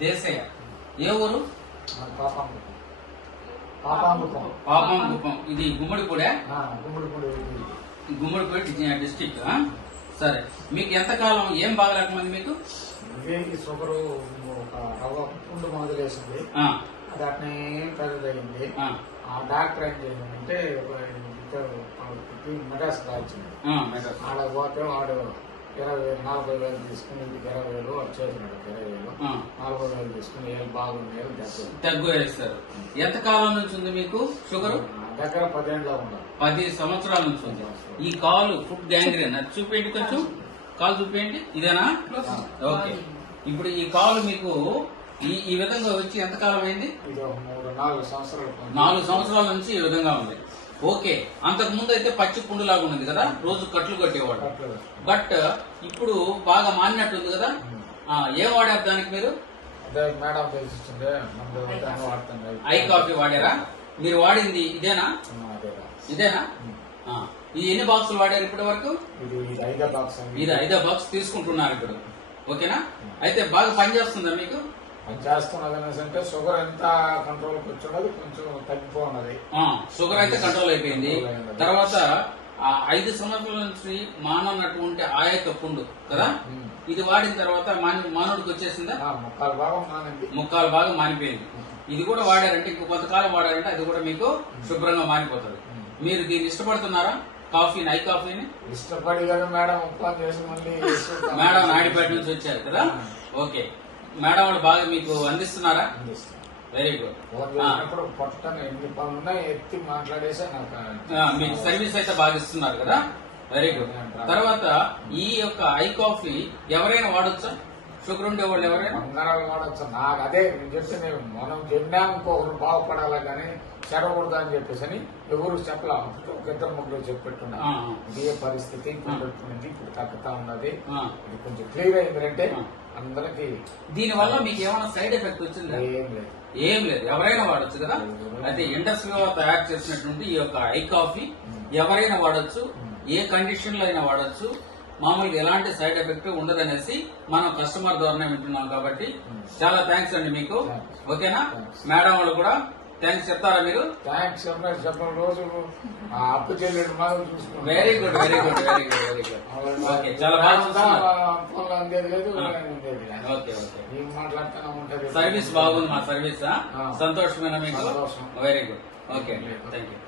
దేశయ్య. ఏ ఊరు? పాపం ఇది గుమ్మడిపూడే? గుమ్మడిపూడి డిస్టిక్ సరే. మీకు ఎంతకాలం ఏం బాగలేకమంది మీకు? ఇవేకి షుగరు ఒక రవ్వ పుండు మొదలేసింది. ఆ, అది అట్నే పెద్దదయ్యింది ఆ, ఆ డాక్టర్ ఏం చేసిందంటే ఒక ఇద్దరు ఆ, మెగా. ఆడ పోతే వాడు ఇరవై నలభై వేలు తీసుకుని ఇరవై వేలు వాడు చేసినాడు ఒక ఇరవై వేలు. నలభై వేలు తీసుకుని ఏళ్ళు ఏళ్ళు దగ్గర. వేస్తారు ఎంతకాలం నుంచి ఉంది మీకు షుగర్? దగ్గర పదేళ్ళలో ఉండాలి పది సంవత్సరాల నుంచి ఉంది. ఈ కాలు ఫుడ్ గ్యాంగ్రీన్. అది చూపేయండి కొంచెం. కాలు చూపేయండి. ఇదేనా? ఓకే. ఇప్పుడు ఈ కాలు మీకు ఈ ఈ విధంగా వచ్చి ఎంతకాలం అయింది? ఇది ఒక మూడు నాలుగు సంవత్సరాలు. నాలుగు సంవత్సరాల నుంచి ఈ విధంగా ఉంది. ఓకే అంతకు ముందు అయితే పచ్చి పుండులాగా ఉంది కదా? రోజు కట్లు కట్టేవాడు. బట్ ఇప్పుడు బాగా మారినట్టుంది కదా? ఏం వాడారు దానికి మీరు? ఐ కాఫీ వాడారా? మీరు వాడింది ఇదేనా. ఇదేనా? ఇది ఎన్ని బాక్సులు వాడారు ఇప్పటి వరకు? ఇది ఐదో బాక్స్ తీసుకుంటున్నారు ఇప్పుడు. ఓకేనా? అయితే బాగా పనిచేస్తుందా మీకు? అది చేస్తున్నది అనేసి అంటే షుగర్ ఎంత కంట్రోల్కి వచ్చున్నది కొంచెం తగ్గిపోన్నది. ఆ, షుగర్ అయితే కంట్రోల్ అయిపోయింది. తర్వాత ఆ ఐదు సంవత్సరాల నుంచి మానన్నటువంటి ఆయక పుండు కదా. ఇది వాడిన తర్వాత మాని మానవుడికి వచ్చేసిందా? ఆ, ముక్కాలు భాగం ముక్కాలు బాగా మానిపోయింది. ఇది కూడా వాడారంటే ఇంకో కొంతకాలం వాడారంటే అది కూడా మీకు శుభ్రంగా మారిపోతుంది మీరు దీన్ని ఇష్టపడుతున్నారా? కాఫీని ఐ కాఫీని? ఇష్టపడి కదా మేడం. మేడం నాయుడుపేట నుంచి వచ్చారు కదా? ఓకే. మేడం వాళ్ళు బాగా మీకు అందిస్తున్నారా? అందిస్తాం. వెరీ గుడ్ పొట్టన ఎన్ని పనులు ఉన్నాయి ఎత్తి మాట్లాడేసి మీకు సర్వీస్ అయితే బాగా ఇస్తున్నారు కదా వెరీ గుడ్ తర్వాత ఈ యొక్క ఐ కాఫీ ఎవరైనా వాడొచ్చా? ఉండే వాళ్ళు ఎవరైనా అందరాలు వాడచ్చు నాకు అదే నేను చెప్తే నేను మనం తిన్నాం ఇంకొకరు బాగుపడాలి కానీ చెడకూడదు అని చెప్పేసి అని ఎవరు చెప్పలే? అప్పుడు ఒక ఇద్దరు ముగ్గురు చెప్పెట్టున్నా ఇదే పరిస్థితి ఉంది, ఇప్పుడు తగ్గుతా ఉన్నది. ఇది కొంచెం క్లియర్ అయిందంటే. అందరికి దీని వల్ల మీకు ఏమైనా సైడ్ ఎఫెక్ట్ వచ్చిందా? ఏం లేదు. ఏం లేదు. ఎవరైనా వాడొచ్చు కదా? అయితే ఇండస్ట్రీలో తయారు చేసినటువంటి ఈ యొక్క ఐ కాఫీ ఎవరైనా వాడొచ్చు? ఏ కండిషన్లో అయినా వాడొచ్చు? మామూలుగా ఎలాంటి సైడ్ ఎఫెక్ట్ ఉండదనేసి మనం కస్టమర్ ద్వారానే వింటున్నాం కాబట్టి చాలా థ్యాంక్స్ అండి మీకు. ఓకేనా? మేడం వాళ్ళు కూడా థ్యాంక్స్ చెప్తారా మీరు? థ్యాంక్స్ చెప్పిన చెప్పిన రోజు అప్పు చెల్లెడు మాత్రం చూసుకున్నాం very good very good very good very good okay చాలా బాగా అందేది లేదు. ఓకే ఓకే ఏం మాట్లాడుతూనే ఉంటది సర్వీస్ బాగుంది మా సర్వీస్. సంతోషమైన మీకు? సంతోషం. Very good okay thank you